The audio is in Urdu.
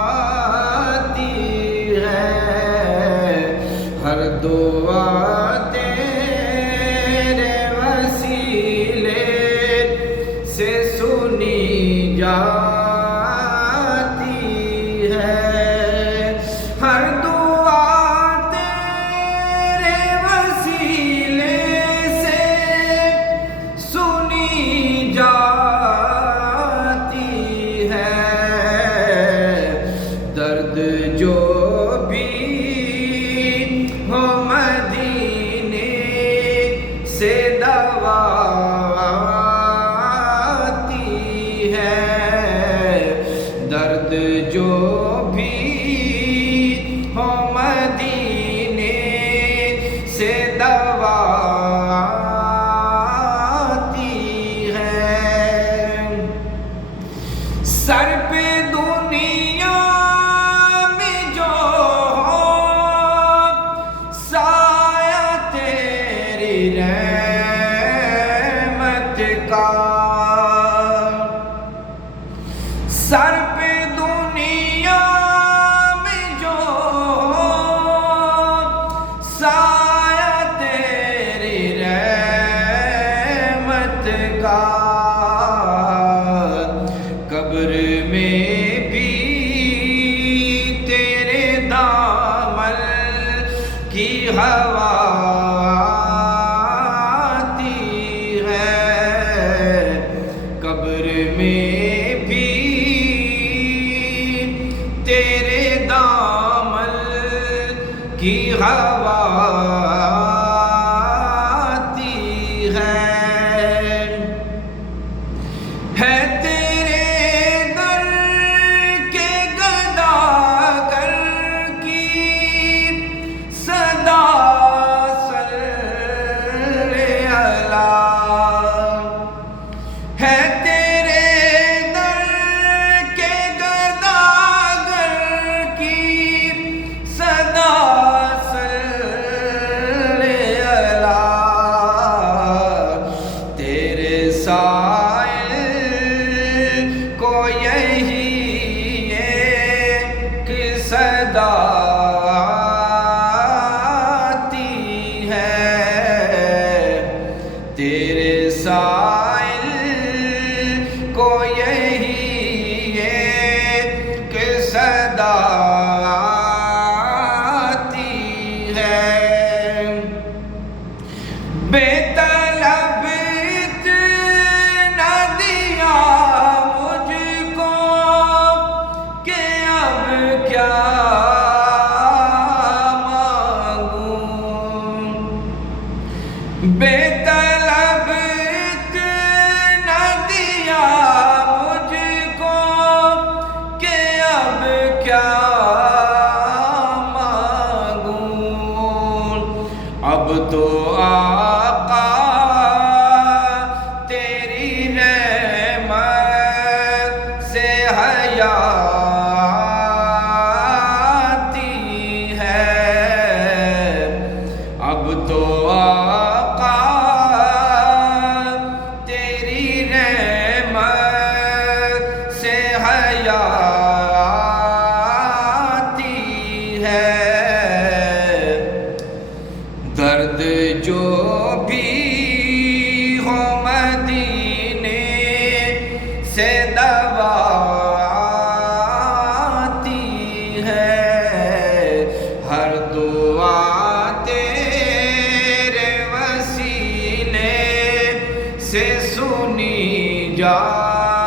جاتی ہے، ہر دعا تیرے وسیلے سے سنی جاتی ہے، ہر دعا تیرے وسیلے سے سنی جاتی ہے، درد جو بھی ہو مدینے سے دوا آتی ہے، درد جو بھی ہو مدینے سے دوا آتی ہے، سر پہ دنیا میں جو ہو سایہ تیری رحمت کا، سر پہ دنیا میں جو ہو سایہ تیری رحمت کا، قبر میں بھی تیرے دامن کی ہوا آتی ہے، قبر میں بھی تیرے دامن کی ہوا آتی ہے تیرے در کے گداگر کی صدا صلی اللہ، ہے تیرے در کے گداگر کی صدا صلی اللہ، تیرے سائل کو یہی ایک صدا آتی ہے، تیرے سائل کو یہی ایک صدا آتی ہے، بے طلب اتنا دیا مجھ کو کہ اب کیا مانگوں، بے طلب اتنا دیا مجھ کو کہ اب کیا مانگوں، اب تو آقا تیری رحمت سے حیاتی ہے، اب تو آقا تیری رحمت سے حیاتی ہے، درد جو بھی ہو مدینے سے دوا آتی ہے، ہر دعا تیرے وسیلے سے سنی جاتی